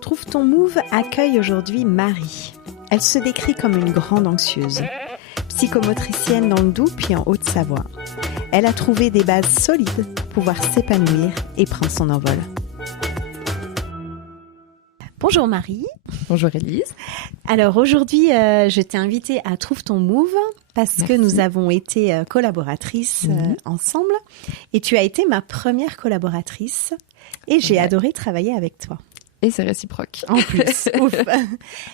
Trouve ton Move accueille aujourd'hui Marie. Elle se décrit comme une grande anxieuse, psychomotricienne dans le Doubs puis en Haute-Savoie. Elle a trouvé des bases solides pour pouvoir s'épanouir et prendre son envol. Bonjour Marie. Bonjour Élise. Alors aujourd'hui, je t'ai invitée à Trouve ton Move parce que nous avons été collaboratrices ensemble et tu as été ma première collaboratrice et j'ai adoré travailler avec toi. Et c'est réciproque. En plus, ouf.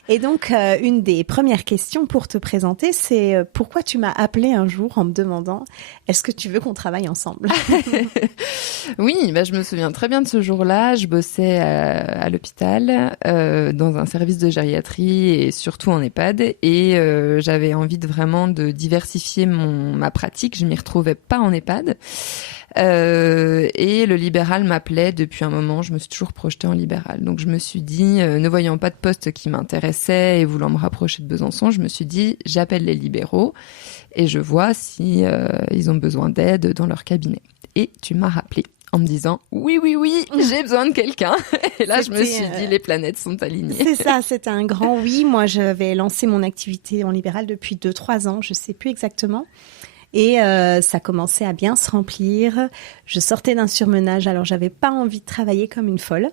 Et donc, une des premières questions pour te présenter, c'est pourquoi tu m'as appelée un jour en me demandant « Est-ce que tu veux qu'on travaille ensemble ?» Oui, je me souviens très bien de ce jour-là. Je bossais à l'hôpital, dans un service de gériatrie et surtout en EHPAD. Et j'avais envie vraiment de diversifier ma pratique. Je m'y retrouvais pas en EHPAD. Et le libéral m'appelait depuis un moment. Je me suis toujours projetée en libéral. Donc je me suis dit, ne voyant pas de poste qui m'intéressait et voulant me rapprocher de Besançon, je me suis dit, j'appelle les libéraux et je vois si ils ont besoin d'aide dans leur cabinet. Et tu m'as rappelé en me disant oui, j'ai besoin de quelqu'un. Et là, je me suis dit, les planètes sont alignées. C'est ça, c'était un grand oui. Moi, j'avais lancé mon activité en libéral depuis 2-3 ans, je sais plus exactement. Et ça commençait à bien se remplir. Je sortais d'un surmenage, alors j'avais pas envie de travailler comme une folle.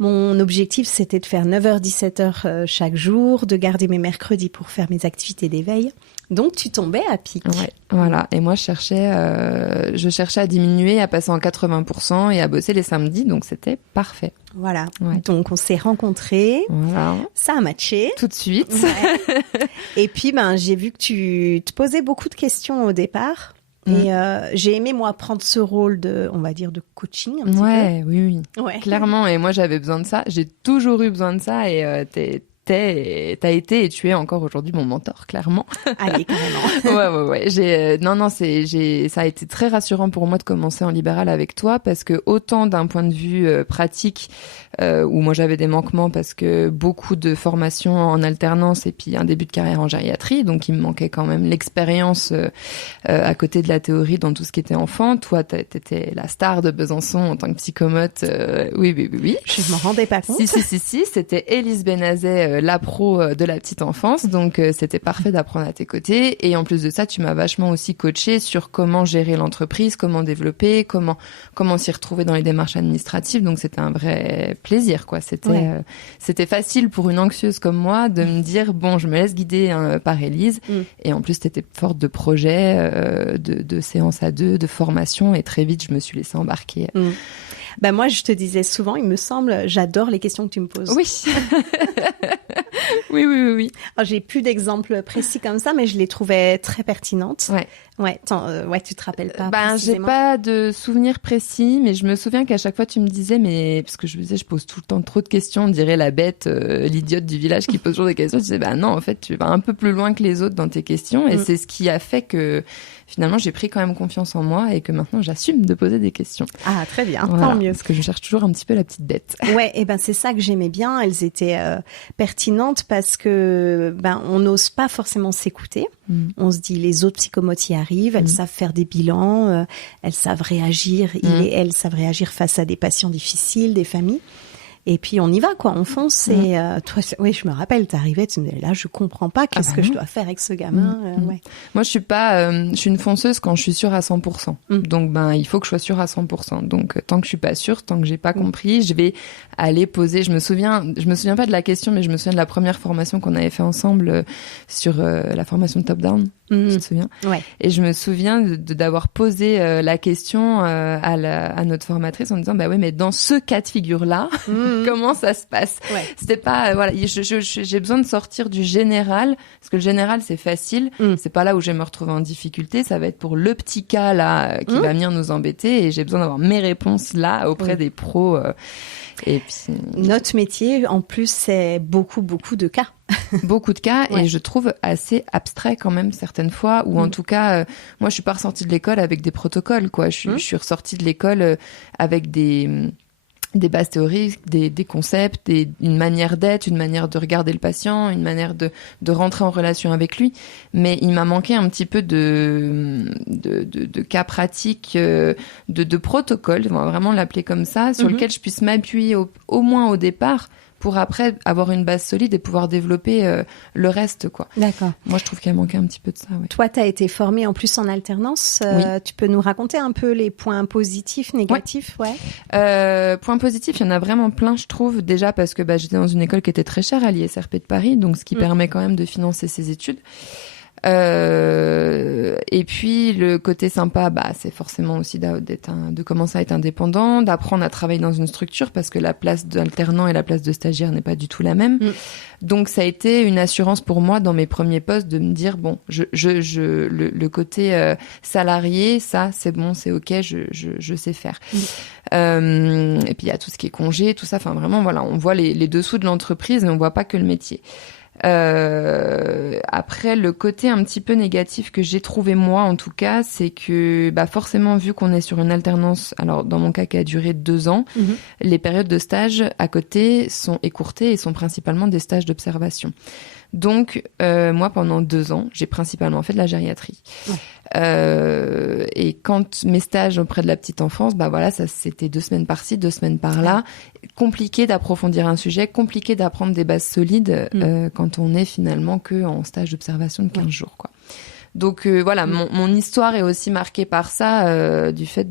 Mon objectif, c'était de faire 9h-17h chaque jour, de garder mes mercredis pour faire mes activités d'éveil. Donc tu tombais à pic. Ouais, voilà. Et moi, je cherchais à diminuer, à passer en 80% et à bosser les samedis, donc c'était parfait. Voilà. Ouais. Donc on s'est rencontrés. Voilà. Ça a matché. Tout de suite. Ouais. Et puis j'ai vu que tu te posais beaucoup de questions au départ. Et j'ai aimé moi prendre ce rôle de, on va dire, de coaching un petit peu. Oui. Ouais. Clairement. Et moi j'avais besoin de ça. J'ai toujours eu besoin de ça. Et t'as été et tu es encore aujourd'hui mon mentor, clairement. Allez, carrément. Ouais. Ça a été très rassurant pour moi de commencer en libéral avec toi parce que autant d'un point de vue pratique, où moi j'avais des manquements parce que beaucoup de formations en alternance et puis un début de carrière en gériatrie, donc il me manquait quand même l'expérience à côté de la théorie dans tout ce qui était enfant. Toi, t'étais la star de Besançon en tant que psychomote. Oui. Je m'en rendais pas compte. Si, c'était Élise Benazet, la pro de la petite enfance, donc c'était parfait d'apprendre à tes côtés. Et en plus de ça, tu m'as vachement aussi coaché sur comment gérer l'entreprise, comment développer, comment s'y retrouver dans les démarches administratives. Donc c'était un vrai plaisir, quoi. C'était facile pour une anxieuse comme moi de me dire bon, je me laisse guider par Élise. Et en plus, t'étais forte de projets, de séances à deux, de formation, et très vite, je me suis laissée embarquer. Moi, je te disais souvent, il me semble, j'adore les questions que tu me poses. Oui. Oui. Alors, j'ai plus d'exemples précis comme ça, mais je les trouvais très pertinentes. Ouais, tu te rappelles pas j'ai pas de souvenirs précis, mais je me souviens qu'à chaque fois tu me disais, parce que je me disais, je pose tout le temps trop de questions, on dirait la bête, l'idiote du village qui pose toujours des questions. Tu disais, non, en fait, tu vas un peu plus loin que les autres dans tes questions, et c'est ce qui a fait que finalement j'ai pris quand même confiance en moi et que maintenant j'assume de poser des questions. Ah, très bien, voilà, tant mieux. Parce que je cherche toujours un petit peu la petite bête. Ouais, et c'est ça que j'aimais bien. Elles étaient pertinentes parce que on n'ose pas forcément s'écouter. On se dit les autres psychomotes y arrivent, elles savent faire des bilans, elles savent réagir, elles savent réagir face à des patients difficiles, des familles. Et puis on y va, quoi, on fonce. Et toi, je me rappelle, t'arrivais, tu me disais, là, je comprends pas, qu'est-ce que je dois faire avec ce gamin. Moi, je suis une fonceuse quand je suis sûre à 100%. Donc, il faut que je sois sûre à 100%. Donc, tant que je suis pas sûre, tant que j'ai pas compris, je vais aller poser. Je me souviens pas de la question, mais je me souviens de la première formation qu'on avait fait ensemble sur la formation de top-down. Tu te souviens? Ouais. Et je me souviens d'avoir posé la question à notre formatrice en disant, mais dans ce cas de figure-là, comment ça se passe? C'était pas, j'ai besoin de sortir du général, parce que le général, c'est facile. C'est pas là où je vais me retrouver en difficulté. Ça va être pour le petit cas, là, qui va venir nous embêter. Et j'ai besoin d'avoir mes réponses là, auprès des pros. Et puis... Notre métier, en plus, c'est beaucoup de cas. Beaucoup de cas, et je trouve assez abstrait quand même certaines fois, ou en tout cas, moi je suis pas ressortie de l'école avec des protocoles, quoi. Je suis ressortie de l'école avec des des bases théoriques, des concepts, une manière d'être, une manière de regarder le patient, une manière de rentrer en relation avec lui. Mais il m'a manqué un petit peu de cas pratiques, de protocole, on va vraiment l'appeler comme ça, sur lequel je puisse m'appuyer au moins au départ pour après avoir une base solide et pouvoir développer le reste, quoi. D'accord. Moi, je trouve qu'il a manqué un petit peu de ça, ouais. Toi, tu as été formée en plus en alternance. Oui. Tu peux nous raconter un peu les points positifs, négatifs, Points positifs, il y en a vraiment plein, je trouve. Déjà parce que j'étais dans une école qui était très chère à l'ISRP de Paris, donc ce qui permet quand même de financer ses études. Et puis le côté sympa, c'est forcément aussi de commencer à être indépendant, d'apprendre à travailler dans une structure parce que la place d'alternant et la place de stagiaire n'est pas du tout la même. Donc ça a été une assurance pour moi dans mes premiers postes de me dire bon, le côté salarié, ça c'est bon, c'est ok, je sais faire. Et puis il y a tout ce qui est congé, tout ça. Enfin vraiment voilà, on voit les dessous de l'entreprise, mais on voit pas que le métier. Après, le côté un petit peu négatif que j'ai trouvé moi, en tout cas, c'est que forcément, vu qu'on est sur une alternance, alors dans mon cas qui a duré 2 ans, les périodes de stage à côté sont écourtées et sont principalement des stages d'observation. Donc, moi, pendant 2 ans, j'ai principalement fait de la gériatrie. Et quand mes stages auprès de la petite enfance, ça c'était 2 semaines par-ci, 2 semaines par-là. Compliqué d'approfondir un sujet, compliqué d'apprendre des bases solides quand on est finalement que en stage d'observation de 15 jours, quoi. Donc voilà, mon histoire est aussi marquée par ça, du fait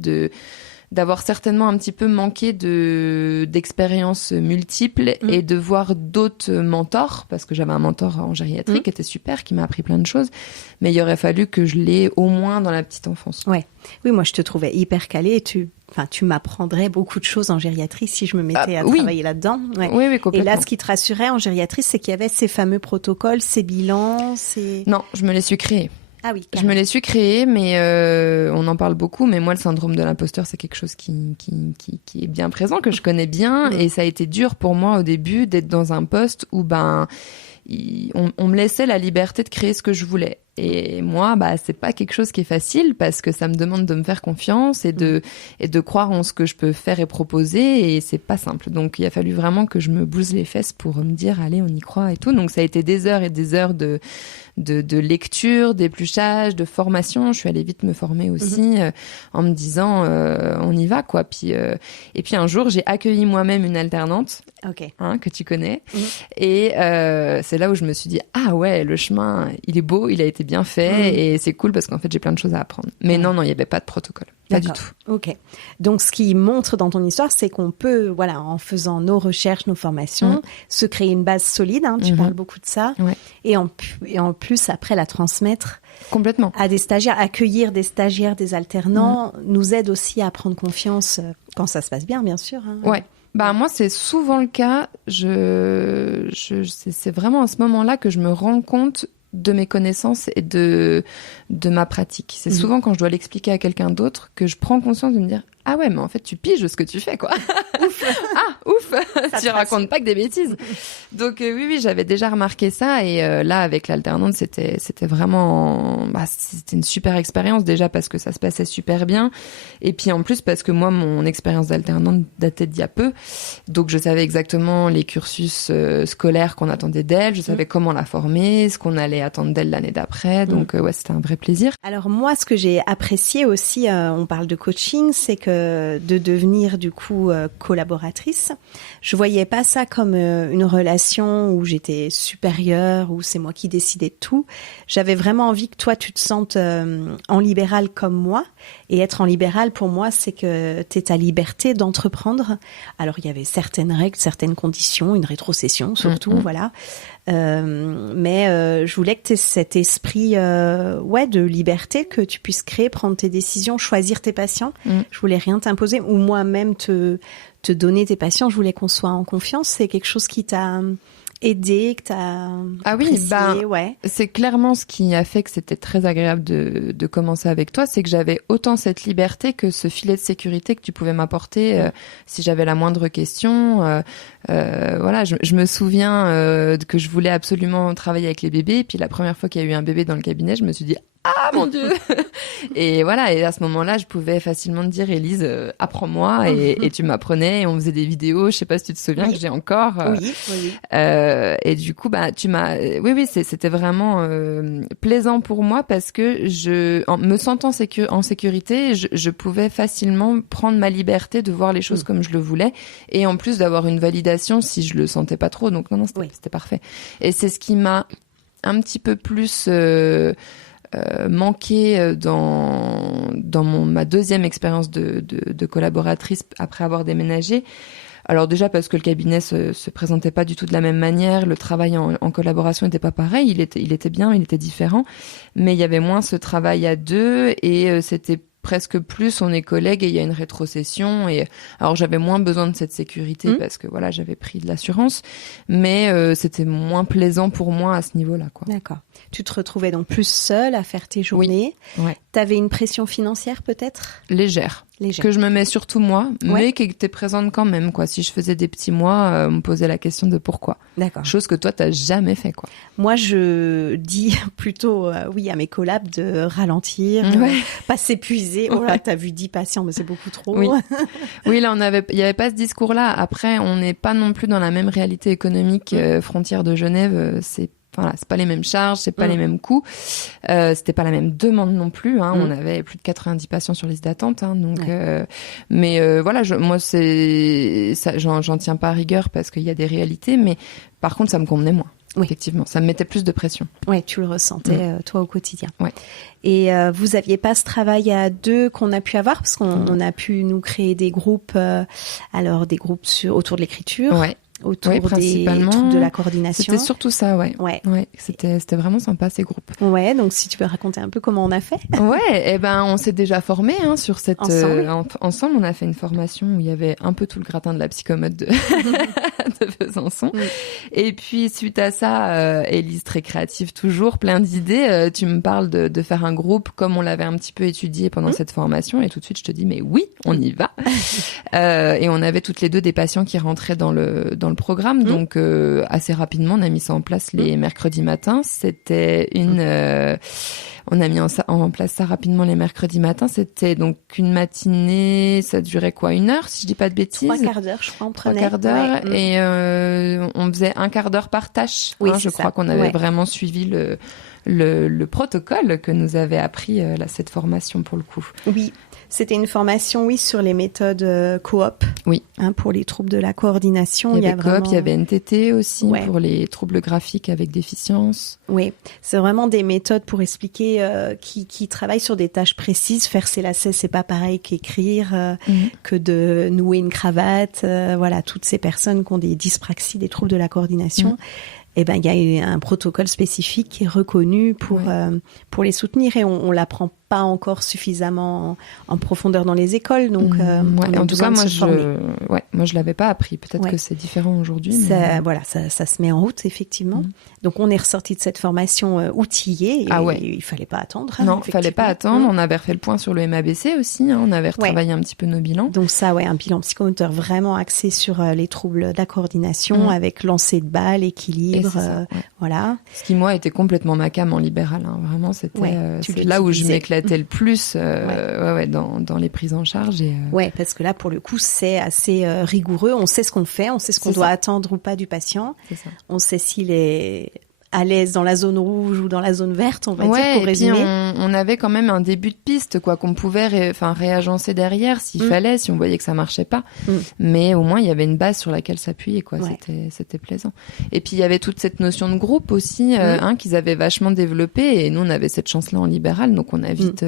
d'avoir certainement un petit peu manqué d'expériences multiples et de voir d'autres mentors, parce que j'avais un mentor en gériatrie qui était super, qui m'a appris plein de choses, mais il aurait fallu que je l'ai au moins dans la petite enfance. Ouais. Oui, moi je te trouvais hyper calée et tu m'apprendrais beaucoup de choses en gériatrie si je me mettais à travailler là-dedans. Ouais. Oui, complètement. Et là, ce qui te rassurait en gériatrie, c'est qu'il y avait ces fameux protocoles, ces bilans, Non, je me les suis créés. Ah oui, je me les suis créés, mais on en parle beaucoup. Mais moi, le syndrome de l'imposteur, c'est quelque chose qui est bien présent, que je connais bien. Et ça a été dur pour moi au début d'être dans un poste où on me laissait la liberté de créer ce que je voulais. Et moi, c'est pas quelque chose qui est facile parce que ça me demande de me faire confiance et de croire en ce que je peux faire et proposer, et c'est pas simple. Donc, il a fallu vraiment que je me bouse les fesses pour me dire, allez, on y croit et tout. Donc, ça a été des heures et des heures de lecture, d'épluchage, de formation. Je suis allée vite me former aussi en me disant, on y va, quoi. Puis, et puis un jour, j'ai accueilli moi-même une alternante, que tu connais. Et c'est là où je me suis dit, ah ouais, le chemin, il est beau, il a été bien fait et c'est cool parce qu'en fait, j'ai plein de choses à apprendre. Mais non, il n'y avait pas de protocole. Pas du tout. Ok. Donc, ce qui montre dans ton histoire, c'est qu'on peut, en faisant nos recherches, nos formations, se créer une base solide. Tu parles beaucoup de ça. Ouais. Et en plus, après, la transmettre complètement à des stagiaires. Accueillir des stagiaires, des alternants, nous aide aussi à prendre confiance quand ça se passe bien, bien sûr. Ouais. Moi, c'est souvent le cas. C'est vraiment à ce moment-là que je me rends compte de mes connaissances et de ma pratique. C'est souvent quand je dois l'expliquer à quelqu'un d'autre que je prends conscience de me dire, ah ouais, mais en fait, tu piges ce que tu fais, quoi. Ouf. Ah, ouf. Tu racontes pas que des bêtises. Donc, oui, j'avais déjà remarqué ça. Et là, avec l'alternante, c'était vraiment, c'était une super expérience, déjà parce que ça se passait super bien. Et puis, en plus, parce que moi, mon expérience d'alternante datait d'il y a peu. Donc, je savais exactement les cursus scolaires qu'on attendait d'elle. Je savais comment la former, ce qu'on allait attendre d'elle l'année d'après. Donc, c'était un vrai plaisir. Alors, moi, ce que j'ai apprécié aussi, on parle de coaching, c'est que de devenir du coup collaboratrice. Je voyais pas ça comme une relation où j'étais supérieure, où c'est moi qui décidais de tout. J'avais vraiment envie que toi tu te sentes en libéral comme moi. Et être en libéral pour moi, c'est que t'aies ta liberté d'entreprendre. Alors il y avait certaines règles, certaines conditions, une rétrocession surtout, voilà. Mais je voulais que tu aies cet esprit de liberté, que tu puisses créer, prendre tes décisions, choisir tes patients. Je voulais rien t'imposer ou moi-même te donner tes patients. Je voulais qu'on soit en confiance. C'est quelque chose qui t'a aidé, que t'as apprécié, c'est clairement ce qui a fait que c'était très agréable de commencer avec toi, c'est que j'avais autant cette liberté que ce filet de sécurité que tu pouvais m'apporter si j'avais la moindre question. Je me souviens que je voulais absolument travailler avec les bébés, et puis la première fois qu'il y a eu un bébé dans le cabinet, je me suis dit ah mon Dieu. Et voilà, et à ce moment-là, je pouvais facilement te dire, Élise, apprends-moi, et tu m'apprenais, et on faisait des vidéos, je sais pas si tu te souviens, que j'ai encore. Oui. Et du coup, oui, c'était vraiment plaisant pour moi, parce que en me sentant en sécurité, je pouvais facilement prendre ma liberté de voir les choses comme je le voulais, et en plus d'avoir une validation si je le sentais pas trop. Donc non, c'était parfait. Et c'est ce qui m'a un petit peu plus manqué dans ma deuxième expérience de collaboratrice après avoir déménagé. Alors déjà parce que le cabinet se présentait pas du tout de la même manière, le travail en collaboration était pas pareil, il était bien, il était différent, mais il y avait moins ce travail à deux, et c'était presque plus on est collègues et il y a une rétrocession. Et alors j'avais moins besoin de cette sécurité parce que voilà, j'avais pris de l'assurance, mais c'était moins plaisant pour moi à ce niveau-là, quoi. D'accord. Tu te retrouvais donc plus seule à faire tes journées. Oui. Ouais. T'avais une pression financière peut-être ? Légère. Que je me mets surtout moi, mais qui était présente quand même, quoi. Si je faisais des petits mois, on me posait la question de pourquoi. D'accord. Chose que toi, t'as jamais fait, quoi. Moi, je dis plutôt oui à mes collabs de ralentir, pas s'épuiser. Oh là, t'as vu 10 patients, mais c'est beaucoup trop. Oui, oui, là, il y avait pas ce discours-là. Après, on n'est pas non plus dans la même réalité économique frontière de Genève. C'est pas les mêmes charges, c'est pas les mêmes coûts. C'était pas la même demande non plus, hein. On avait plus de 90 patients sur liste d'attente, hein, donc mais voilà, moi c'est ça, j'en tiens pas à rigueur parce qu'il y a des réalités, mais par contre ça me convenait moins. Oui. Effectivement, ça me mettait plus de pression. Ouais, tu le ressentais toi au quotidien. Ouais. Et vous aviez pas ce travail à deux qu'on a pu avoir, parce qu'on a pu nous créer des groupes, des groupes autour de l'écriture. Ouais. Autour des trucs de la coordination. C'était surtout ça, ouais. C'était vraiment sympa, ces groupes. Ouais, donc si tu peux raconter un peu comment on a fait. Ouais, on s'est déjà formés sur cette ensemble. On a fait une formation où il y avait un peu tout le gratin de la psychomote de Besançon. Et puis suite à ça, Élise, très créative toujours, plein d'idées. Tu me parles de faire un groupe comme on l'avait un petit peu étudié pendant cette formation, et tout de suite je te dis mais oui, on y va. Et on avait toutes les deux des patients qui rentraient dans le programme, donc assez rapidement on a mis ça en place les mercredis matins. C'était on a mis en place ça rapidement les mercredis matins. C'était donc une matinée, ça durait quoi, 1 heure si je dis pas de bêtises. 3 quarts d'heure, je crois, on prenait. 3 quarts d'heure, et on faisait 1 quart d'heure par tâche. Je crois qu'on avait vraiment suivi le protocole que nous avait appris cette formation pour le coup. Oui. C'était une formation, sur les méthodes coop. Oui. Pour les troubles de la coordination. Il y avait coop, il y avait NTT aussi, pour les troubles graphiques avec déficience. Oui, c'est vraiment des méthodes pour expliquer qui travaillent sur des tâches précises. Faire ses lacets, c'est pas pareil qu'écrire, que de nouer une cravate. Toutes ces personnes qui ont des dyspraxies, des troubles de la coordination. Il y a un protocole spécifique qui est reconnu pour les soutenir, et on l'apprend pas encore suffisamment en profondeur dans les écoles, donc en tout cas moi je l'avais pas appris. Peut-être que c'est différent aujourd'hui. Ça se met en route effectivement. Donc on est ressorti de cette formation outillée, et il fallait pas attendre. Non, il fallait pas attendre. On avait refait le point sur le MABC aussi. On avait retravaillé un petit peu nos bilans. Donc ça, un bilan psychomoteur vraiment axé sur les troubles de la coordination, avec lancer de balles, équilibre, voilà. Ce qui moi était complètement ma came en libéral. Hein. Vraiment, c'était là où je m'éclatais le plus dans les prises en charge. Parce que là, pour le coup, c'est assez rigoureux. On sait ce qu'on fait, on sait ce qu'on doit attendre ou pas du patient. On sait s'il est à l'aise dans la zone rouge ou dans la zone verte, on va dire, pour résumer. Puis on avait quand même un début de piste, qu'on pouvait réagencer derrière s'il fallait, si on voyait que ça marchait pas. Mais au moins, il y avait une base sur laquelle s'appuyer, quoi. C'était plaisant. Et puis, il y avait toute cette notion de groupe aussi, qu'ils avaient vachement développée. Et nous, on avait cette chance-là en libéral. Donc, on a vite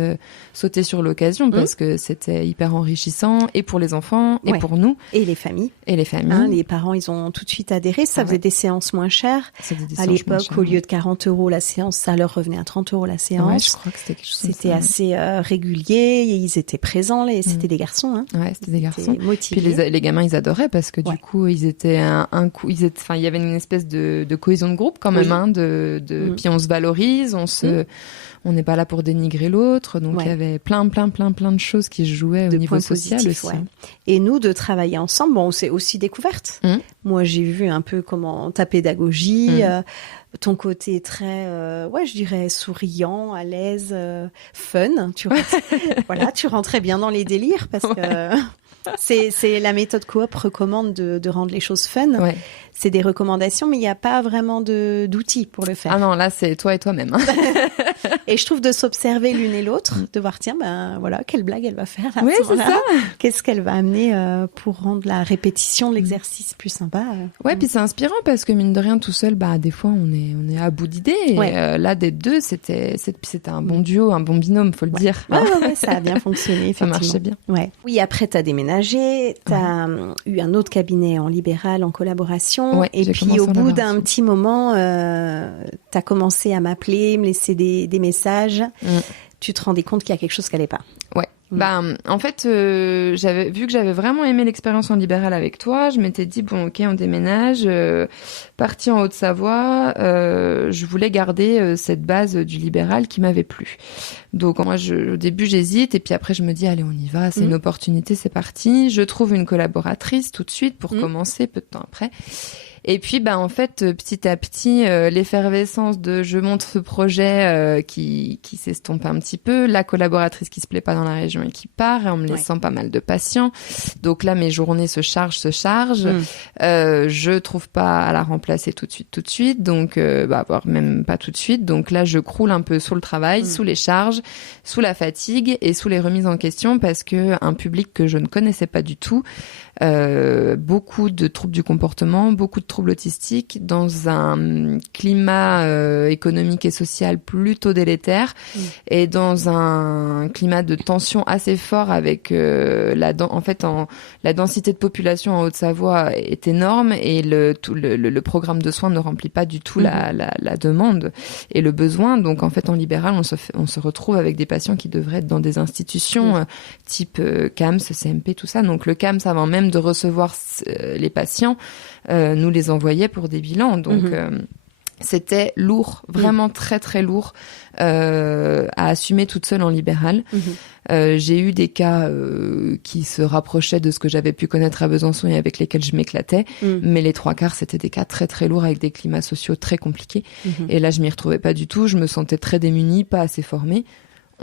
sauté sur l'occasion parce que c'était hyper enrichissant, et pour les enfants, et pour nous. Et les familles. Les parents, ils ont tout de suite adhéré. Ça faisait des séances moins chères. À l'époque, au lieu de 40 € la séance, ça leur revenait à 30 € la séance. Ouais, je crois que c'était quelque chose. C'était assez régulier, et ils étaient présents, c'était des garçons. Hein. Ouais, c'était des garçons. Motivés. Puis les gamins, ils adoraient parce que du coup, ils étaient il y avait une espèce de cohésion de groupe quand même, puis on se valorise, on n'est pas là pour dénigrer l'autre. Donc il y avait plein de choses qui se jouaient au niveau social aussi. Ouais. Et nous, de travailler ensemble, bon, c'est aussi découverte. Moi, j'ai vu un peu comment ta pédagogie, ton côté très, je dirais souriant, à l'aise, fun. Tu rentrais bien dans les délires parce que c'est la méthode coop recommande de rendre les choses fun. Ouais. C'est des recommandations, mais il n'y a pas vraiment d'outils pour le faire. Ah non, là, c'est toi et toi-même. Et je trouve de s'observer l'une et l'autre, de voir, tiens, quelle blague elle va faire à oui, ce moment-là. C'est ça. Qu'est-ce qu'elle va amener pour rendre la répétition de l'exercice plus sympa. Ouais, puis c'est inspirant parce que mine de rien, tout seul, des fois, on est à bout d'idées. Et là, des deux, c'était un bon duo, un bon binôme, faut le dire. Ouais, ça a bien fonctionné, ça marchait bien. Ouais. Oui, après, t'as déménagé, t'as eu un autre cabinet en libéral, en collaboration. Ouais, et puis au bout d'un petit moment, t'as commencé à m'appeler, me laisser des messages. Tu te rendais compte qu'il y a quelque chose qui allait pas. Ouais. En fait, j'avais vu que j'avais vraiment aimé l'expérience en libéral avec toi. Je m'étais dit bon, ok, on déménage, parti en Haute-Savoie. Je voulais garder cette base du libéral qui m'avait plu. Donc moi, au début, j'hésite et puis après, je me dis allez, on y va. C'est une opportunité, c'est parti. Je trouve une collaboratrice tout de suite pour commencer, peu de temps après. Et puis, en fait, petit à petit, l'effervescence de je monte ce projet qui s'estompe un petit peu, la collaboratrice qui se plaît pas dans la région et qui part, en me laissant pas mal de patients. Donc là, mes journées se chargent. Je trouve pas à la remplacer tout de suite. Donc, voire même pas tout de suite. Donc là, je croule un peu sous le travail, sous les charges, sous la fatigue et sous les remises en question parce que un public que je ne connaissais pas du tout, beaucoup de troubles du comportement, beaucoup de troubles autistiques, dans un climat économique et social plutôt délétère et dans un climat de tension assez fort avec la densité de population en Haute-Savoie est énorme et le programme de soins ne remplit pas du tout la demande et le besoin. Donc en fait en libéral on se retrouve avec des patients qui devraient être dans des institutions type CAMS, CMP, tout ça. Donc le CAMS avant même de recevoir les patients nous les envoyait pour des bilans. Donc c'était lourd, vraiment très très lourd à assumer toute seule en libéral. J'ai eu des cas qui se rapprochaient de ce que j'avais pu connaître à Besançon et avec lesquels je m'éclatais, mais les 3/4 c'était des cas très très lourds avec des climats sociaux très compliqués. Et là je m'y retrouvais pas du tout, je me sentais très démunie, pas assez formée.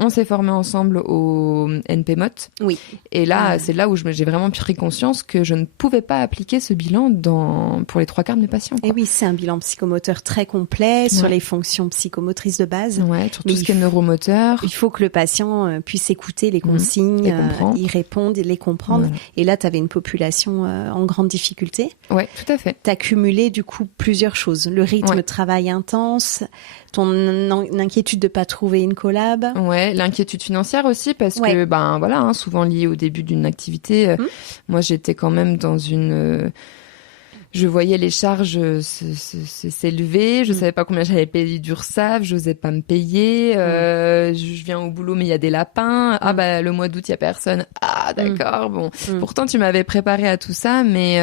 On s'est formés ensemble au NPMOT. Oui. Et là, c'est là où j'ai vraiment pris conscience que je ne pouvais pas appliquer ce bilan pour les 3/4 de mes patients. Et oui, c'est un bilan psychomoteur très complet sur les fonctions psychomotrices de base. Ouais, sur tout ce qui est neuromoteur. Il faut que le patient puisse écouter les consignes, y répondre et les comprendre. Voilà. Et là, tu avais une population en grande difficulté. Ouais, tout à fait. Tu as cumulé du coup plusieurs choses. Le rythme de travail intense, ton inquiétude de pas trouver une collab. Ouais, l'inquiétude financière aussi parce que souvent liée au début d'une activité. Moi, j'étais quand même dans je voyais les charges s'élever, je savais pas combien j'allais payer d'URSSAF, j'osais pas me payer, je viens au boulot mais il y a des lapins, le mois d'août il y a personne, d'accord, bon. Pourtant tu m'avais préparé à tout ça, mais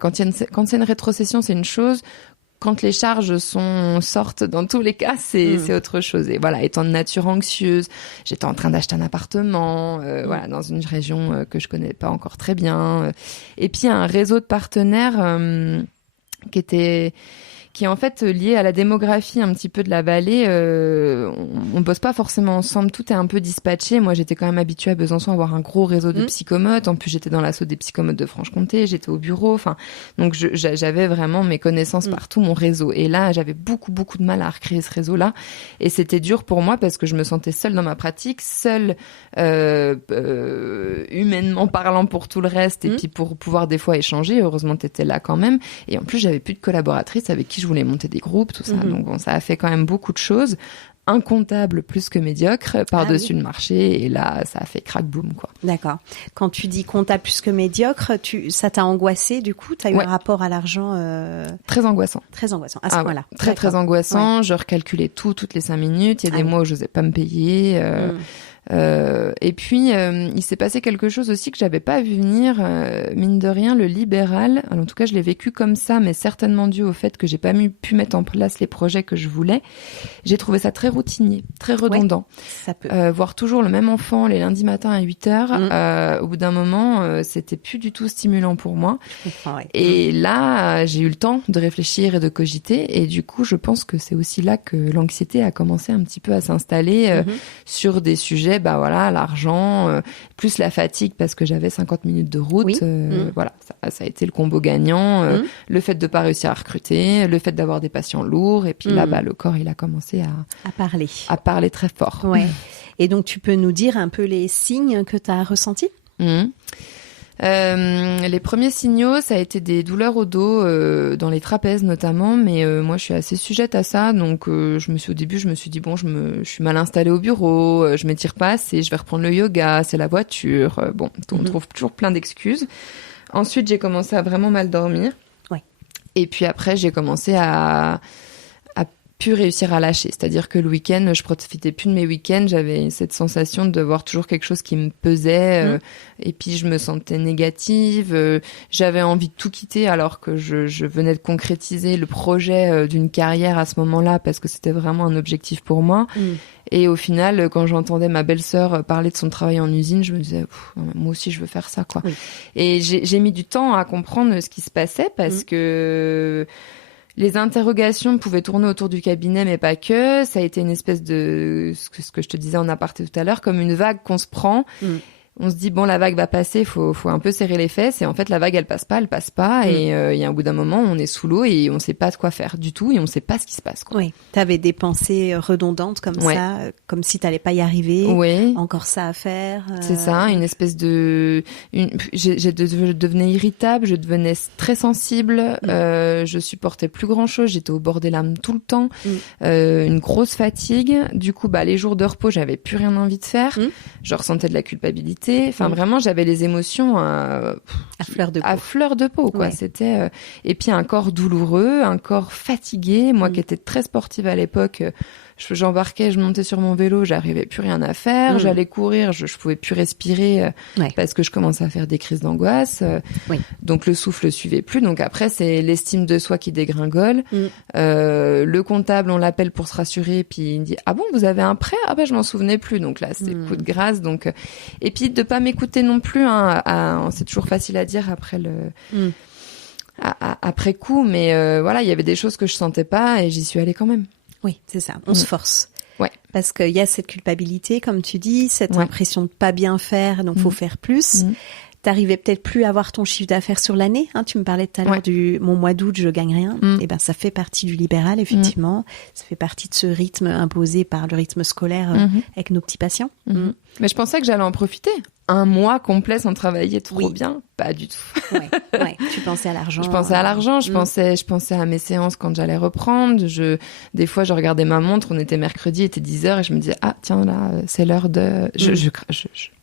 quand c'est une rétrocession c'est une chose. Quand les charges sortent dans tous les cas, c'est autre chose. Et voilà, étant de nature anxieuse, j'étais en train d'acheter un appartement, dans une région que je connais pas encore très bien. Et puis un réseau de partenaires qui est en fait lié à la démographie un petit peu de la vallée. On bosse pas forcément ensemble, tout est un peu dispatché. Moi, j'étais quand même habituée à Besançon à avoir un gros réseau de psychomotes. En plus, j'étais dans l'assaut des psychomotes de Franche-Comté, j'étais au bureau. Enfin, donc j'avais vraiment mes connaissances partout, mon réseau. Et là, j'avais beaucoup de mal à recréer ce réseau-là. Et c'était dur pour moi parce que je me sentais seule dans ma pratique, seule humainement parlant pour tout le reste, et puis pour pouvoir des fois échanger. Heureusement, t'étais là quand même. Et en plus, j'avais plus de collaboratrices avec qui je voulais monter des groupes, tout ça. Donc bon, ça a fait quand même beaucoup de choses. Un comptable plus que médiocre par-dessus le marché, et là, ça a fait crack-boom, quoi. D'accord. Quand tu dis comptable plus que médiocre, ça t'a angoissé, du coup? T'as eu un rapport à l'argent Très angoissant. Très angoissant, à ce point-là. Très angoissant. Ouais. Je recalculais toutes les 5 minutes. Il y a des mois où je n'osais pas me payer. Et puis, il s'est passé quelque chose aussi que j'avais pas vu venir. Mine de rien, le libéral, alors en tout cas, je l'ai vécu comme ça, mais certainement dû au fait que j'ai pas pu mettre en place les projets que je voulais. J'ai trouvé ça très routinier, très redondant. Ouais, ça peut. Voir toujours le même enfant les lundis matins à 8h, au bout d'un moment, c'était plus du tout stimulant pour moi. Je comprends, ouais. Et là, j'ai eu le temps de réfléchir et de cogiter. Et du coup, je pense que c'est aussi là que l'anxiété a commencé un petit peu à s'installer sur des sujets, voilà, l'argent, plus la fatigue parce que j'avais 50 minutes de route. Voilà, ça a été le combo gagnant. Le fait de pas réussir à recruter, le fait d'avoir des patients lourds. Et puis là, le corps, il a commencé à parler très fort. Ouais. Et donc, tu peux nous dire un peu les signes que tu as ressentis? Les premiers signaux, ça a été des douleurs au dos, dans les trapèzes notamment, mais moi je suis assez sujette à ça, donc au début je me suis dit bon, je suis mal installée au bureau, je m'étire pas assez, je vais reprendre le yoga, c'est la voiture, on trouve toujours plein d'excuses. Ensuite j'ai commencé à vraiment mal dormir, et puis après j'ai commencé à pu réussir à lâcher. C'est-à-dire que le week-end, je profitais plus de mes week-ends. J'avais cette sensation de voir toujours quelque chose qui me pesait. Et puis, je me sentais négative. J'avais envie de tout quitter alors que je venais de concrétiser le projet d'une carrière à ce moment-là parce que c'était vraiment un objectif pour moi. Et au final, quand j'entendais ma belle-sœur parler de son travail en usine, je me disais, moi aussi, je veux faire ça, quoi. Et j'ai mis du temps à comprendre ce qui se passait parce que les interrogations pouvaient tourner autour du cabinet, mais pas que. Ça a été une espèce de, ce que je te disais en aparté tout à l'heure, comme une vague qu'on se prend. On se dit, bon, la vague va passer, faut un peu serrer les fesses. Et en fait, la vague, elle passe pas. Et il y a un bout d'un moment, on est sous l'eau et on sait pas de quoi faire du tout et on sait pas ce qui se passe, quoi. Oui. T'avais des pensées redondantes comme ça, comme si t'allais pas y arriver. Encore ça à faire. C'est ça, une espèce de, je devenais irritable, je devenais très sensible, je supportais plus grand chose, j'étais au bord des larmes tout le temps, une grosse fatigue. Du coup, les jours de repos, j'avais plus rien envie de faire. Je ressentais de la culpabilité. Enfin, vraiment, j'avais les émotions à fleur de peau. À fleur de peau, quoi. C'était et puis un corps douloureux, un corps fatigué. Moi, qui étais très sportive à l'époque, j'embarquais, je montais sur mon vélo, j'arrivais plus rien à faire. J'allais courir, je pouvais plus respirer parce que je commençais à faire des crises d'angoisse. Donc le souffle suivait plus. Donc après, c'est l'estime de soi qui dégringole. Le comptable, on l'appelle pour se rassurer, puis il me dit « Ah bon, vous avez un prêt ?» Ah je m'en souvenais plus. Donc là, c'est coup de grâce. Donc et puis de pas m'écouter non plus. C'est toujours facile à dire après après coup, mais voilà, il y avait des choses que je sentais pas et j'y suis allée quand même. Oui, c'est ça. On se force. Parce qu'il y a cette culpabilité, comme tu dis, cette impression de pas bien faire, donc faut faire plus. T'arrivais peut-être plus à avoir ton chiffre d'affaires sur l'année. Tu me parlais tout à l'heure mon mois d'août, je gagne rien. Et ça fait partie du libéral, effectivement. Ça fait partie de ce rythme imposé par le rythme scolaire avec nos petits patients. Mais je pensais que j'allais en profiter. Un mois complet sans travailler, trop bien. Pas du tout. Tu pensais à l'argent. Je pensais à l'argent. Je pensais à mes séances quand j'allais reprendre. Des fois, je regardais ma montre. On était mercredi, il était 10h et je me disais, tiens, là, c'est l'heure de...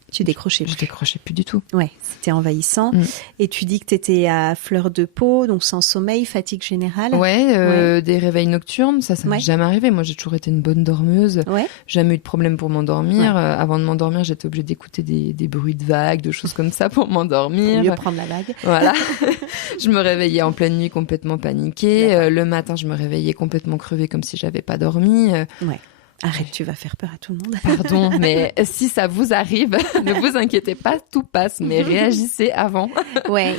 Tu décrochais. Je décrochais plus du tout. Ouais, c'était envahissant. Et tu dis que t'étais à fleur de peau, donc sans sommeil, fatigue générale. Des réveils nocturnes, ça m'est jamais arrivé. Moi, j'ai toujours été une bonne dormeuse. Jamais eu de problème pour m'endormir. Avant de m'endormir, j'étais obligée d'écouter des bruits de vagues, de choses comme ça pour m'endormir. Pour mieux prendre la vague. Voilà. Je me réveillais en pleine nuit complètement paniquée. Le matin, je me réveillais complètement crevée comme si j'avais pas dormi. Arrête, tu vas faire peur à tout le monde. Pardon, mais si ça vous arrive, ne vous inquiétez pas, tout passe, mais réagissez avant.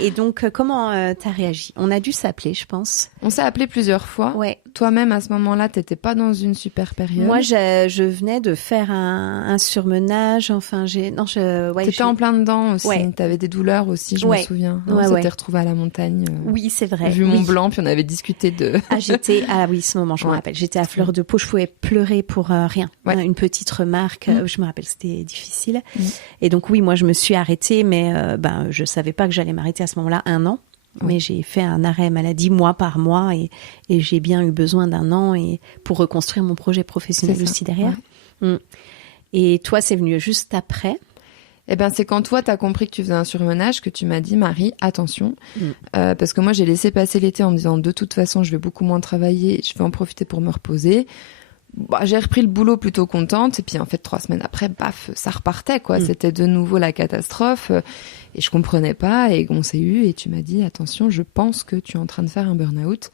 Et donc, comment t'as réagi? On a dû s'appeler, je pense. On s'est appelé plusieurs fois. Toi-même, à ce moment-là, t'étais pas dans une super période. Moi, je venais de faire un surmenage, T'étais en plein dedans aussi, t'avais des douleurs aussi, je me souviens. On s'était retrouvés à la montagne. Oui, c'est vrai. Vu Mont Blanc, puis on avait discuté de... ce moment, je me rappelle. J'étais à fleur de peau, je pouvais pleurer pour rien. Une petite remarque, je me rappelle, c'était difficile. Et donc oui, moi je me suis arrêtée, mais je savais pas que j'allais m'arrêter à ce moment-là 1 an. Mais j'ai fait un arrêt maladie mois par mois et j'ai bien eu besoin d'1 an pour reconstruire mon projet professionnel aussi derrière. Et toi, c'est venu juste après. C'est quand toi, t'as compris que tu faisais un surmenage que tu m'as dit, Marie, attention. Parce que moi, j'ai laissé passer l'été en me disant, de toute façon, je vais beaucoup moins travailler, je vais en profiter pour me reposer. j'ai repris le boulot plutôt contente et puis en fait 3 semaines après, baf, ça repartait quoi. C'était de nouveau la catastrophe et je comprenais pas et on s'est eu et tu m'as dit attention, je pense que tu es en train de faire un burn-out.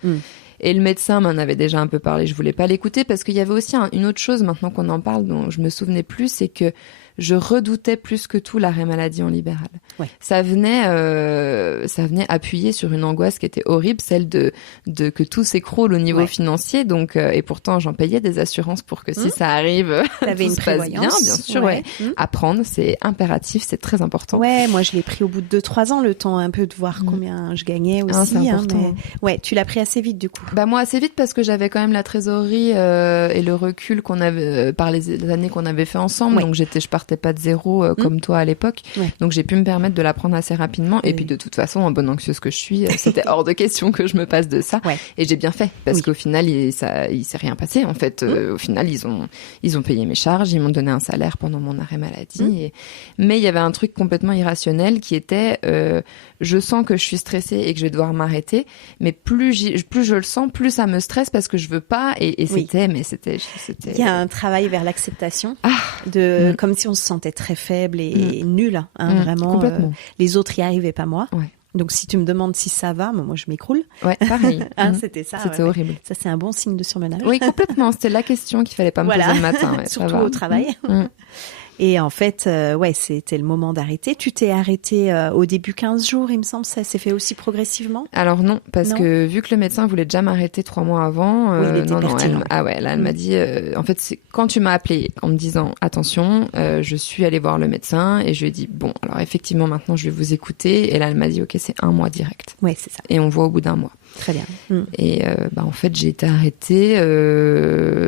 Et le médecin m'en avait déjà un peu parlé, je voulais pas l'écouter parce qu'il y avait aussi une autre chose maintenant qu'on en parle dont je me souvenais plus, c'est que je redoutais plus que tout l'arrêt maladie en libéral. Ouais. Ça venait appuyer sur une angoisse qui était horrible, celle de que tout s'écroule au niveau financier. Donc et pourtant j'en payais des assurances pour que si ça arrive, tout se passe bien sûr. Ouais. Apprendre, c'est impératif, c'est très important. Ouais, moi je l'ai pris au bout de 2-3 ans, le temps un peu de voir combien je gagnais aussi. C'est important. Mais... Ouais, tu l'as pris assez vite du coup. Bah moi assez vite parce que j'avais quand même la trésorerie et le recul qu'on avait par les années qu'on avait fait ensemble. Donc je partais pas de zéro comme toi à l'époque. Donc j'ai pu me permettre de l'apprendre assez rapidement. Et puis de toute façon, en bonne anxieuse que je suis, c'était hors de question que je me passe de ça. Et j'ai bien fait parce qu'au final, il s'est rien passé. En fait, au final, ils ont payé mes charges, ils m'ont donné un salaire pendant mon arrêt maladie. Mais il y avait un truc complètement irrationnel qui était, je sens que je suis stressée et que je vais devoir m'arrêter. Mais plus je le sens, plus ça me stresse parce que je veux pas. Et c'était. Il y a un travail vers l'acceptation comme si on se sentait très faible et nul, vraiment. Les autres y arrivaient, pas moi. Donc si tu me demandes si ça va, moi je m'écroule. Ouais, pareil. C'était ça. C'était horrible. Ça c'est un bon signe de surmenage. Oui, complètement. C'était la question qu'il fallait pas me poser le matin. Surtout au travail. Et en fait, c'était le moment d'arrêter. Tu t'es arrêtée au début 15 jours, il me semble. Ça s'est fait aussi progressivement? Alors non, parce que vu que le médecin voulait déjà m'arrêter 3 mois avant, elle m'a dit, en fait, c'est quand tu m'as appelé en me disant, attention, je suis allée voir le médecin et je lui ai dit, bon, alors effectivement, maintenant, je vais vous écouter. Et là, elle m'a dit, ok, c'est 1 mois direct. Ouais, c'est ça. Et on voit au bout d'1 mois. Très bien. Et en fait, j'ai été arrêtée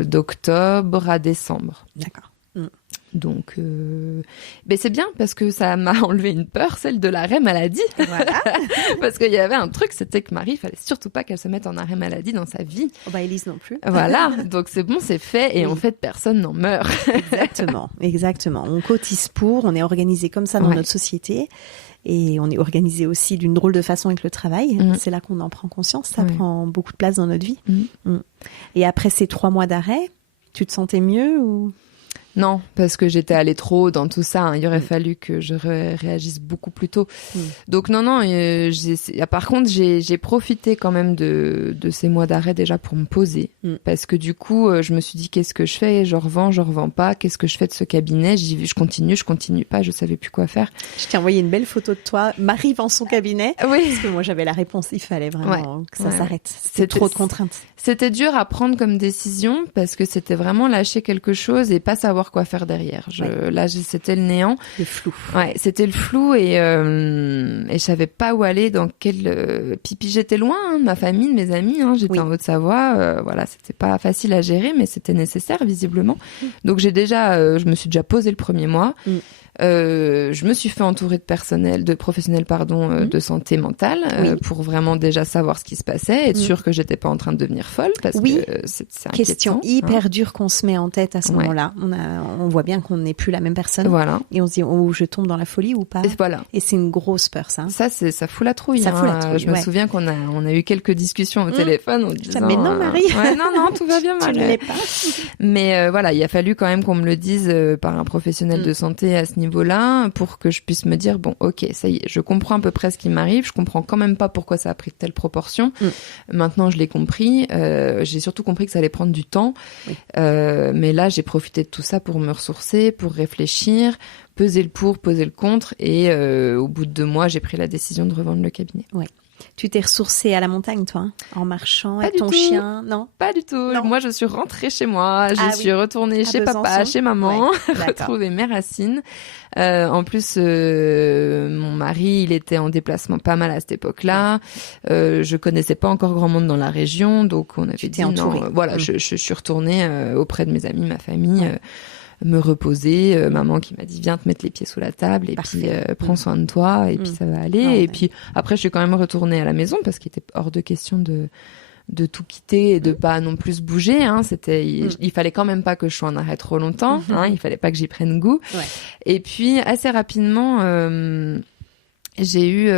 d'octobre à décembre. D'accord. Donc, c'est bien parce que ça m'a enlevé une peur, celle de l'arrêt maladie. Voilà. Parce qu'il y avait un truc, c'était que Marie, il fallait surtout pas qu'elle se mette en arrêt maladie dans sa vie. Élise non plus. Voilà. Donc c'est bon, c'est fait. Et en fait, personne n'en meurt. Exactement. On cotise on est organisé comme ça dans notre société. Et on est organisé aussi d'une drôle de façon avec le travail. C'est là qu'on en prend conscience. Ça prend beaucoup de place dans notre vie. Et après ces 3 mois d'arrêt, tu te sentais mieux ou... Non, parce que j'étais allée trop dans tout ça. Il aurait fallu que je réagisse beaucoup plus tôt. Donc non. Par contre, j'ai profité quand même de ces mois d'arrêt déjà pour me poser. Parce que du coup, je me suis dit, qu'est-ce que je fais? Je revends pas. Qu'est-ce que je fais de ce cabinet? Je continue pas. Je savais plus quoi faire. Je t'ai envoyé une belle photo de toi. Marie vend son cabinet. Oui. Parce que moi, j'avais la réponse. Il fallait vraiment que ça s'arrête. C'était trop de contraintes. C'était dur à prendre comme décision parce que c'était vraiment lâcher quelque chose et pas savoir quoi faire derrière. Là, c'était le néant. Le flou. Ouais, c'était le flou et je savais pas où aller, dans quel... Puis j'étais loin de ma famille, de mes amis. J'étais en Haute-Savoie. C'était pas facile à gérer, mais c'était nécessaire visiblement. Donc je me suis déjà posé le premier mois. Je me suis fait entourer de professionnels de santé mentale pour vraiment déjà savoir ce qui se passait, être sûre que j'étais pas en train de devenir folle parce que c'est question hyper dure qu'on se met en tête à ce moment-là. On voit bien qu'on n'est plus la même personne. Voilà. Et on se dit je tombe dans la folie ou pas. Et c'est une grosse peur ça. Ça fout la trouille. Je me souviens qu'on a eu quelques discussions au téléphone en disant mais non Marie. non, tout va bien Marie. Tu ne l'es pas. Mais il a fallu quand même qu'on me le dise par un professionnel de santé à ce niveau-là pour que je puisse me dire bon ok ça y est je comprends à peu près ce qui m'arrive, je comprends quand même pas pourquoi ça a pris telle proportion. Maintenant je l'ai compris, j'ai surtout compris que ça allait prendre du temps, mais là j'ai profité de tout ça pour me ressourcer, pour réfléchir, peser le pour, peser le contre et au bout de 2 mois j'ai pris la décision de revendre le cabinet. Tu t'es ressourcée à la montagne, toi, en marchant avec ton chien? Non, pas du tout. Non. Moi, je suis rentrée chez moi. Je suis retournée chez papa, chez maman, retrouver mes racines. En plus, mon mari, il était en déplacement pas mal à cette époque-là. Je connaissais pas encore grand monde dans la région, donc on avait dit non. Je suis retournée auprès de mes amis, ma famille. Me reposer, maman qui m'a dit viens te mettre les pieds sous la table et puis prends soin de toi et puis ça va aller. Et puis après je suis quand même retournée à la maison parce qu'il était hors de question de tout quitter et de pas non plus bouger. Il fallait quand même pas que je sois en arrêt trop longtemps. Il fallait pas que j'y prenne goût. Et puis assez rapidement j'ai eu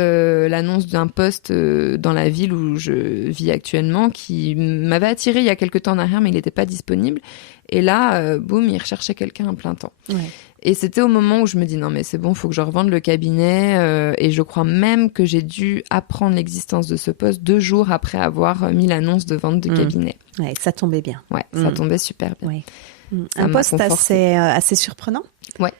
l'annonce d'un poste dans la ville où je vis actuellement qui m'avait attirée il y a quelque temps en arrière mais il n'était pas disponible. Et là, boum, il recherchait quelqu'un à plein temps. Ouais. Et c'était au moment où je me dis non mais c'est bon, faut que je revende le cabinet. Et je crois même que j'ai dû apprendre l'existence de ce poste 2 jours après avoir mis l'annonce de vente de cabinet. Ouais, ça tombait bien. Ouais, ça tombait super bien. Ouais. Un poste assez surprenant. Ouais.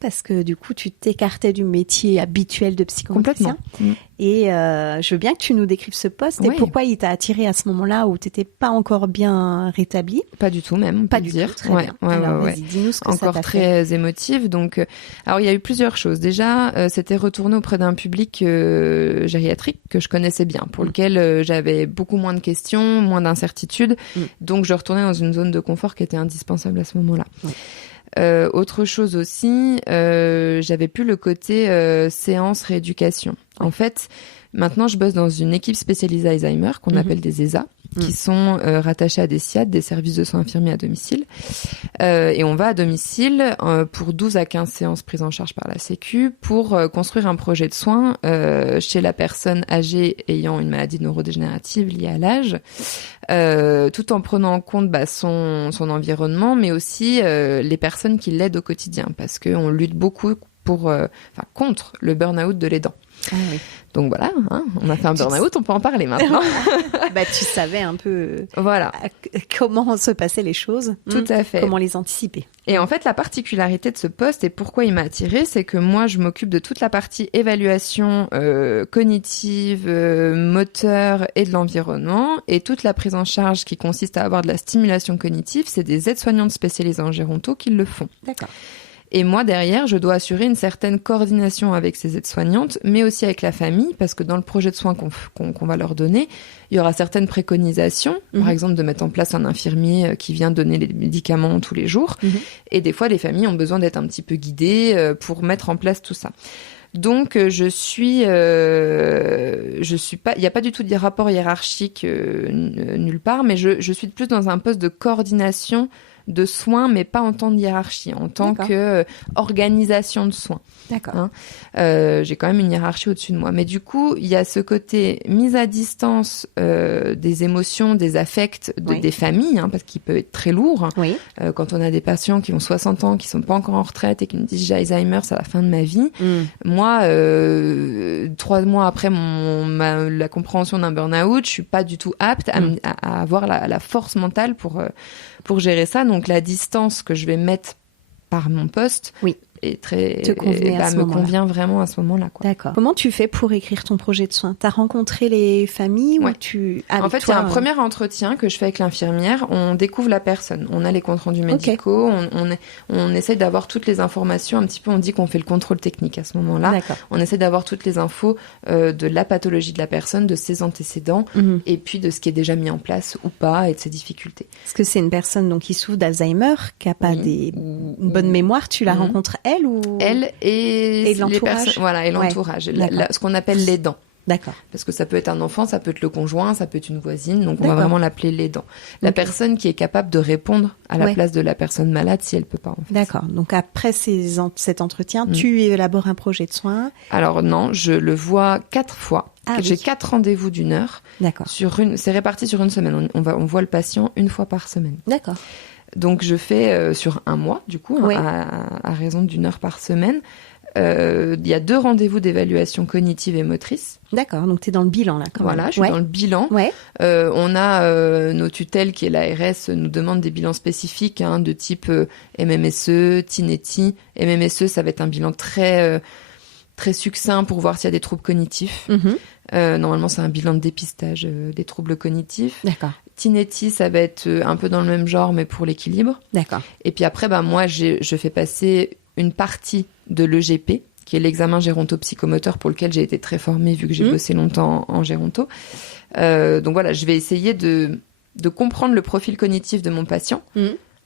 Parce que du coup, tu t'écartais du métier habituel de psychomotricien. Complètement. Et je veux bien que tu nous décrives ce poste et pourquoi il t'a attiré à ce moment-là où tu n'étais pas encore bien rétablie. Pas du tout même, pas du tout. Très bien. Alors, vas-y, dis-nous ce que encore ça t'a très fait. émotive. Donc, alors il y a eu plusieurs choses. Déjà, c'était retourné auprès d'un public gériatrique que je connaissais bien, pour lequel j'avais beaucoup moins de questions, moins d'incertitudes. Donc, je retournais dans une zone de confort qui était indispensable à ce moment-là. Autre chose aussi, j'avais plus le côté séance rééducation. En fait, maintenant, je bosse dans une équipe spécialisée Alzheimer qu'on appelle des ESA, qui sont rattachés à des SIAD, des services de soins infirmiers à domicile. Et on va à domicile pour 12 à 15 séances prises en charge par la Sécu pour construire un projet de soins chez la personne âgée ayant une maladie neurodégénérative liée à l'âge, tout en prenant en compte son environnement, mais aussi les personnes qui l'aident au quotidien, parce qu'on lutte beaucoup contre le burn-out de l'aidant. Ah oui. Donc voilà, on a fait un burn-out, on peut en parler maintenant. Tu savais un peu voilà. comment se passaient les choses. Tout à fait. Comment les anticiper. Et en fait, la particularité de ce poste et pourquoi il m'a attirée, c'est que moi, je m'occupe de toute la partie évaluation cognitive, moteur et de l'environnement. Et toute la prise en charge qui consiste à avoir de la stimulation cognitive, c'est des aides-soignantes spécialisées en géronto qui le font. D'accord. Et moi, derrière, je dois assurer une certaine coordination avec ces aides-soignantes, mais aussi avec la famille, parce que dans le projet de soins qu'on va leur donner, il y aura certaines préconisations, par exemple de mettre en place un infirmier qui vient donner les médicaments tous les jours. Et des fois, les familles ont besoin d'être un petit peu guidées pour mettre en place tout ça. Donc, je suis pas, il n'y a pas du tout de rapport hiérarchique nulle part, mais je suis plus dans un poste de coordination de soins, mais pas en tant de hiérarchie, en tant que organisation de soins. D'accord. J'ai quand même une hiérarchie au-dessus de moi. Mais du coup, il y a ce côté mise à distance des émotions, des affects des familles, parce qu'il peut être très lourd. Oui. Quand on a des patients qui ont 60 ans, qui sont pas encore en retraite et qui me disent j'ai Alzheimer, c'est à la fin de ma vie. Moi, 3 mois après la compréhension d'un burn-out, je suis pas du tout apte à avoir la force mentale pour gérer ça. Donc la distance que je vais mettre par mon poste est très me convient vraiment à ce moment-là, quoi. D'accord. Comment tu fais pour écrire ton projet de soins? T'as rencontré les familles ou tu en fait, il y a un premier entretien que je fais avec l'infirmière. On découvre la personne. On a les comptes rendus médicaux. On essaie d'avoir toutes les informations. Un petit peu, on dit qu'on fait le contrôle technique à ce moment-là. D'accord. On essaie d'avoir toutes les infos de la pathologie de la personne, de ses antécédents, et puis de ce qui est déjà mis en place ou pas et de ses difficultés. Est-ce que c'est une personne donc qui souffre d'Alzheimer, qui a pas une bonne mémoire? Tu la rencontres elle ou elle et l'entourage? Et l'entourage. Ce qu'on appelle l'aidant. D'accord. Parce que ça peut être un enfant, ça peut être le conjoint, ça peut être une voisine, donc on va vraiment l'appeler l'aidant. La personne qui est capable de répondre à la place de la personne malade si elle peut pas, en fait. D'accord. Donc après cet entretien, tu élabores un projet de soins? Alors non, je le vois 4 fois. J'ai 4 rendez-vous d'1 heure. D'accord. C'est réparti sur une semaine. On voit le patient 1 fois par semaine. D'accord. Donc je fais sur 1 mois, du coup, à raison d'1 heure par semaine. Il y a 2 rendez-vous d'évaluation cognitive et motrice. D'accord, donc tu es dans le bilan là quand même. Voilà, je suis dans le bilan. On a nos tutelles qui est l'ARS nous demande des bilans spécifiques de type MMSE, TINETI. MMSE, ça va être un bilan très très succinct pour voir s'il y a des troubles cognitifs. Normalement, c'est un bilan de dépistage des troubles cognitifs. D'accord. TINETI, ça va être un peu dans le même genre, mais pour l'équilibre. D'accord. Et puis après, moi, je fais passer une partie de l'EGP, qui est l'examen géronto-psychomoteur pour lequel j'ai été très formée vu que j'ai bossé longtemps en géronto. Donc voilà, je vais essayer de comprendre le profil cognitif de mon patient.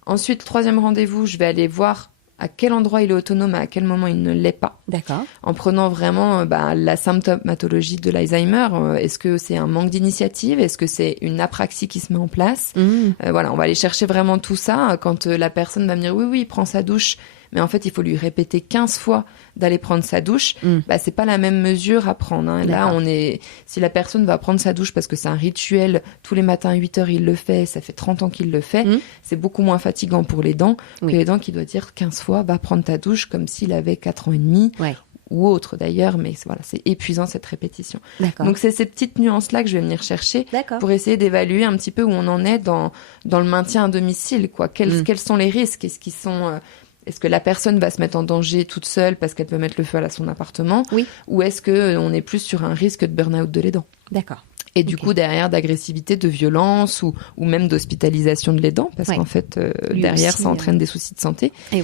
Ensuite, 3e rendez-vous, je vais aller voir à quel endroit il est autonome, à quel moment il ne l'est pas. D'accord. En prenant vraiment la symptomatologie de l'Alzheimer. Est-ce que c'est un manque d'initiative? Est-ce que c'est une apraxie qui se met en place? Voilà, on va aller chercher vraiment tout ça. Quand la personne va me dire oui, il prend sa douche, mais en fait, il faut lui répéter 15 fois d'aller prendre sa douche, c'est pas la même mesure à prendre. Hein. Là, si la personne va prendre sa douche parce que c'est un rituel, tous les matins à 8h, il le fait, ça fait 30 ans qu'il le fait, c'est beaucoup moins fatigant pour les dents que les dents qui doivent dire 15 fois, va prendre ta douche comme s'il avait 4 ans et demi. Ouais. Ou autre d'ailleurs, mais voilà, c'est épuisant cette répétition. D'accord. Donc c'est ces petites nuances-là que je vais venir chercher pour essayer d'évaluer un petit peu où on en est dans le maintien à domicile, quoi. Quels sont les risques? Est-ce que la personne va se mettre en danger toute seule parce qu'elle peut mettre le feu à son appartement? Ou est-ce qu'on est plus sur un risque de burn-out de l'aidant? D'accord. Et du coup, derrière, d'agressivité, de violence ou même d'hospitalisation de l'aidant, parce qu'en fait, derrière, ça entraîne des soucis de santé. Et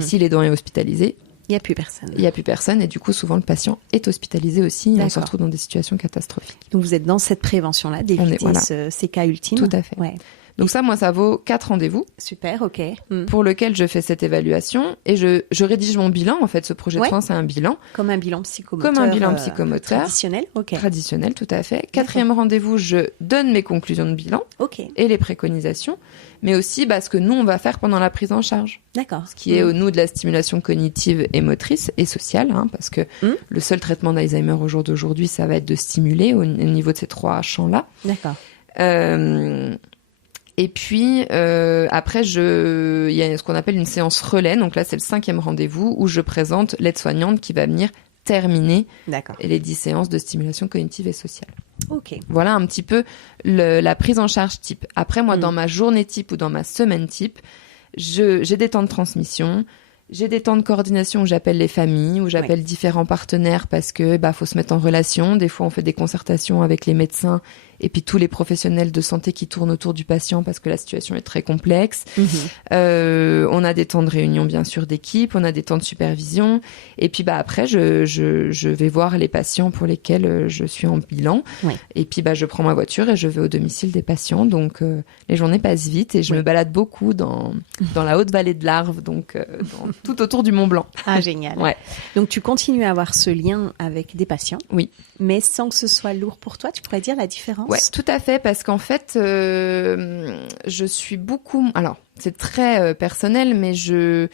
si l'aidant est hospitalisé, il n'y a plus personne. Et du coup, souvent, le patient est hospitalisé aussi. Et on se retrouve dans des situations catastrophiques. Donc, vous êtes dans cette prévention-là, d'éviter ces cas ultimes. Tout à fait. Ouais. Donc ça, moi, ça vaut 4 rendez-vous. Super, ok. Pour lequel je fais cette évaluation. Et je rédige mon bilan. En fait, ce projet de soins, c'est un bilan. Comme un bilan psychomoteur. Traditionnel, ok. Traditionnel, tout à fait. 4e rendez-vous, je donne mes conclusions de bilan. Ok. Et les préconisations. Mais aussi ce que nous, on va faire pendant la prise en charge. D'accord. Ce qui est, nous, de la stimulation cognitive et motrice et sociale, hein, parce que le seul traitement d'Alzheimer au jour d'aujourd'hui, ça va être de stimuler au niveau de ces 3 champs-là. D'accord. Et puis, après, il y a ce qu'on appelle une séance relais. Donc là, c'est le 5e rendez-vous où je présente l'aide-soignante qui va venir terminer les 10 séances de stimulation cognitive et sociale. Okay. Voilà un petit peu la prise en charge type. Après, moi, dans ma journée type ou dans ma semaine type, j'ai des temps de transmission, j'ai des temps de coordination où j'appelle les familles, où j'appelle différents partenaires parce que faut se mettre en relation. Des fois, on fait des concertations avec les médecins et puis tous les professionnels de santé qui tournent autour du patient parce que la situation est très complexe. On a des temps de réunion, bien sûr, d'équipe, on a des temps de supervision. Et puis après, je vais voir les patients pour lesquels je suis en bilan. Ouais. Et puis je prends ma voiture et je vais au domicile des patients. Donc les journées passent vite et je me balade beaucoup dans la haute vallée de l'Arve, donc tout autour du Mont Blanc. Ah, génial. Ouais. Donc tu continues à avoir ce lien avec des patients. Oui. Mais sans que ce soit lourd pour toi, tu pourrais dire la différence? Ouais, tout à fait, parce qu'en fait, je suis beaucoup... Alors, c'est très personnel, mais je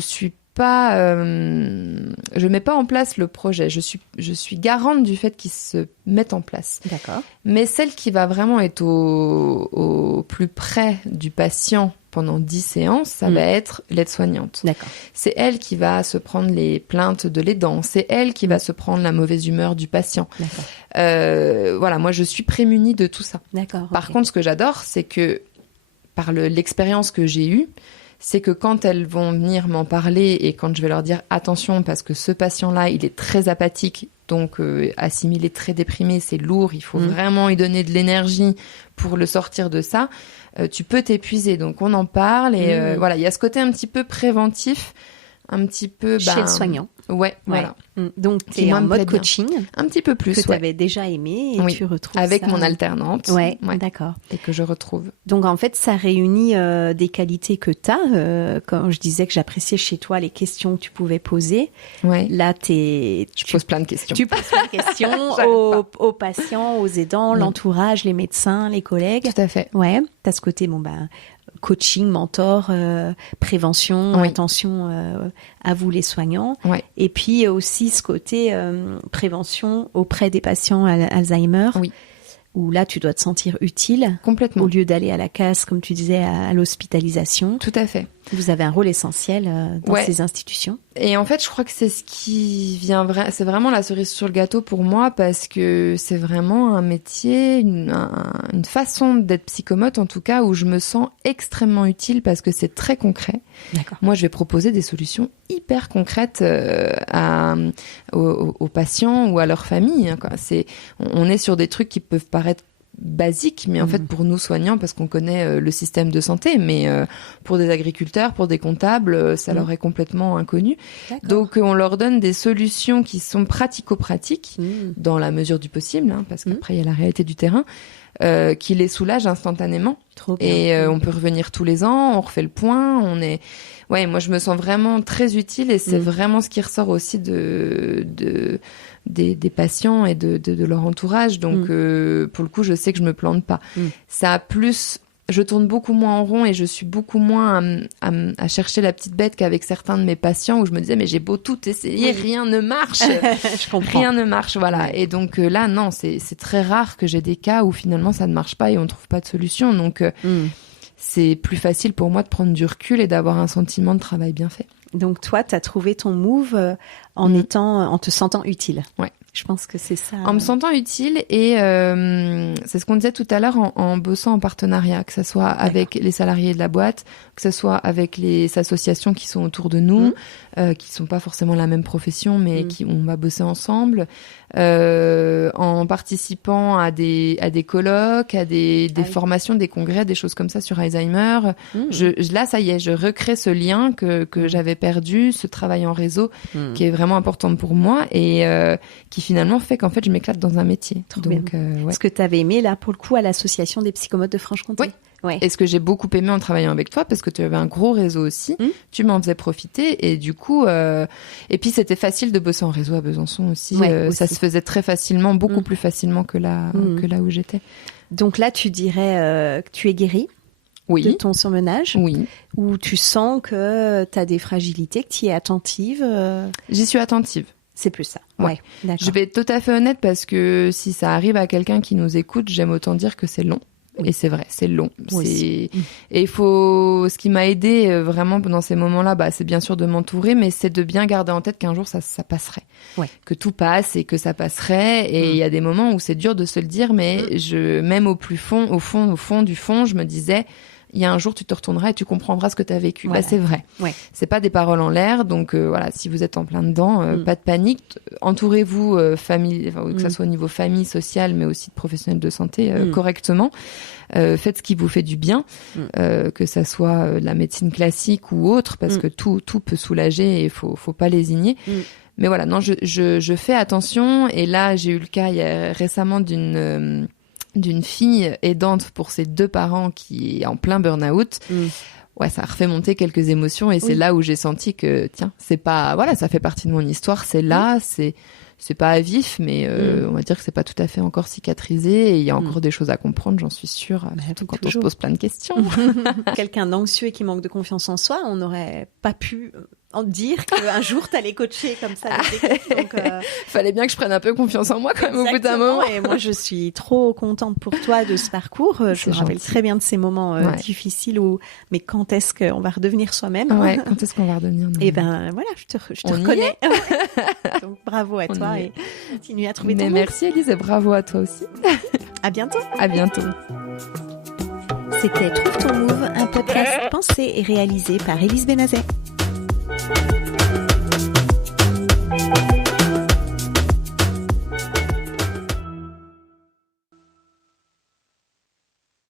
suis pas... je mets pas en place le projet. Je suis garante du fait qu'il se mette en place. D'accord. Mais celle qui va vraiment être au plus près du patient pendant 10 séances, ça va être l'aide-soignante. D'accord. C'est elle qui va se prendre les plaintes de l'aidant. C'est elle qui va se prendre la mauvaise humeur du patient. D'accord. Voilà, moi, je suis prémunie de tout ça. D'accord. Par contre, ce que j'adore, c'est que, par l'expérience que j'ai eue, c'est que quand elles vont venir m'en parler et quand je vais leur dire « Attention, parce que ce patient-là, il est très apathique, donc assimilé, très déprimé, c'est lourd, il faut vraiment lui donner de l'énergie pour le sortir de ça. Tu peux t'épuiser. » Donc on en parle et voilà, il y a ce côté un petit peu préventif, un petit peu... Chez le soignant. Ouais, voilà. Donc tu es en mode coaching. Un petit peu plus, que tu avais déjà aimé et tu retrouves avec ça. Mon alternante. Ouais, d'accord. Et que je retrouve. Donc en fait, ça réunit des qualités que tu as. Quand je disais que j'appréciais chez toi les questions que tu pouvais poser. Ouais. Là, tu poses plein de questions. Tu poses plein de questions aux patients, aux aidants, l'entourage, les médecins, les collègues. Tout à fait. Ouais. Tu as ce côté, coaching, mentor, prévention, attention à vous les soignants. Ouais. Et puis aussi ce côté prévention auprès des patients Alzheimer. Oui. Où là, tu dois te sentir utile. Complètement. Au lieu d'aller à la case, comme tu disais, à l'hospitalisation. Tout à fait. Vous avez un rôle essentiel dans ces institutions. Et en fait, je crois que c'est ce qui vient c'est vraiment la cerise sur le gâteau pour moi parce que c'est vraiment un métier, une façon d'être psychomote en tout cas où je me sens extrêmement utile parce que c'est très concret. D'accord. Moi, je vais proposer des solutions hyper concrètes aux patients ou à leur famille. Hein, quoi. On est sur des trucs qui peuvent paraître basique, mais en fait pour nous soignants, parce qu'on connaît le système de santé, mais pour des agriculteurs, pour des comptables, ça leur est complètement inconnu. D'accord. Donc on leur donne des solutions qui sont pratico-pratiques, dans la mesure du possible, hein, parce qu'après il y a la réalité du terrain, qui les soulage instantanément. Trop bien. Et on peut revenir tous les ans, on refait le point, Ouais, moi je me sens vraiment très utile et c'est vraiment ce qui ressort aussi des patients et de leur entourage. Donc pour le coup, je sais que je me plante pas. Ça a plus je tourne beaucoup moins en rond et je suis beaucoup moins à chercher la petite bête qu'avec certains de mes patients où je me disais mais j'ai beau tout essayer, rien ne marche. Je comprends. Rien ne marche, voilà. Et donc là, non, c'est très rare que j'ai des cas où finalement ça ne marche pas et on trouve pas de solution. Donc c'est plus facile pour moi de prendre du recul et d'avoir un sentiment de travail bien fait. Donc toi, tu as trouvé ton move en te sentant utile. Ouais. Je pense que c'est ça. En me sentant utile et c'est ce qu'on disait tout à l'heure en bossant en partenariat, que ce soit avec les salariés de la boîte, que ce soit avec les associations qui sont autour de nous, qui sont pas forcément la même profession, mais on va bosser ensemble, en participant à des colloques, à des formations, des congrès, des choses comme ça sur Alzheimer. Là, ça y est, je recrée ce lien que j'avais perdu, ce travail en réseau qui est vraiment important pour moi et qui finalement fait qu'en fait je m'éclate dans un métier. Donc, Ce que tu avais aimé là pour le coup à l'association des psychomotes de Franche-Comté. Oui. Ouais. Et ce que j'ai beaucoup aimé en travaillant avec toi, parce que tu avais un gros réseau aussi, tu m'en faisais profiter et du coup, et puis c'était facile de bosser en réseau à Besançon aussi. Aussi. Ça se faisait très facilement, beaucoup plus facilement que là où j'étais. Donc là, tu dirais que tu es guérie de ton surmenage, ou tu sens que tu as des fragilités, que tu y es attentive. J'y suis attentive. C'est plus ça. Ouais. D'accord. Je vais être tout à fait honnête parce que si ça arrive à quelqu'un qui nous écoute, j'aime autant dire que c'est long. Et c'est vrai, c'est long. Et ce qui m'a aidé vraiment dans ces moments-là, c'est bien sûr de m'entourer, mais c'est de bien garder en tête qu'un jour ça passerait. Ouais. Que tout passe et que ça passerait. Et il y a des moments où c'est dur de se le dire, mais même au fond du fond, je me disais, il y a un jour, tu te retourneras et tu comprendras ce que tu as vécu. Voilà. C'est vrai. Ouais. C'est pas des paroles en l'air. Donc, voilà, si vous êtes en plein dedans, pas de panique. Entourez-vous, famille, que ça soit au niveau famille, sociale, mais aussi de professionnels de santé, correctement. Faites ce qui vous fait du bien, que ça soit la médecine classique ou autre, parce que tout peut soulager et faut pas lésigner. Mais voilà, non, je fais attention. Et là, j'ai eu le cas récemment d'une fille aidante pour ses 2 parents qui est en plein burn-out. Ouais, ça a refait monter quelques émotions et c'est là où j'ai senti que, tiens, c'est pas, voilà, ça fait partie de mon histoire, c'est là, c'est pas à vif, mais on va dire que c'est pas tout à fait encore cicatrisé et il y a encore des choses à comprendre, j'en suis sûre, surtout quand on se pose plein de questions. Quelqu'un d'anxieux et qui manque de confiance en soi, on n'aurait pas pu en dire qu'un jour t'allais coacher comme ça. Donc, fallait bien que je prenne un peu confiance en moi quand même au bout d'un moment. Et moi je suis trop contente pour toi de ce parcours. Je me rappelle très bien de ces moments difficiles mais quand est-ce qu'on va redevenir soi-même? Quand est-ce qu'on va redevenir nous-mêmes? Et ben voilà, je te reconnais. Donc bravo à toi et continue à trouver ton move. Merci Élise et bravo à toi aussi. À bientôt. À bientôt. C'était Trouve ton move, un podcast pensé et réalisé par Élise Benazet.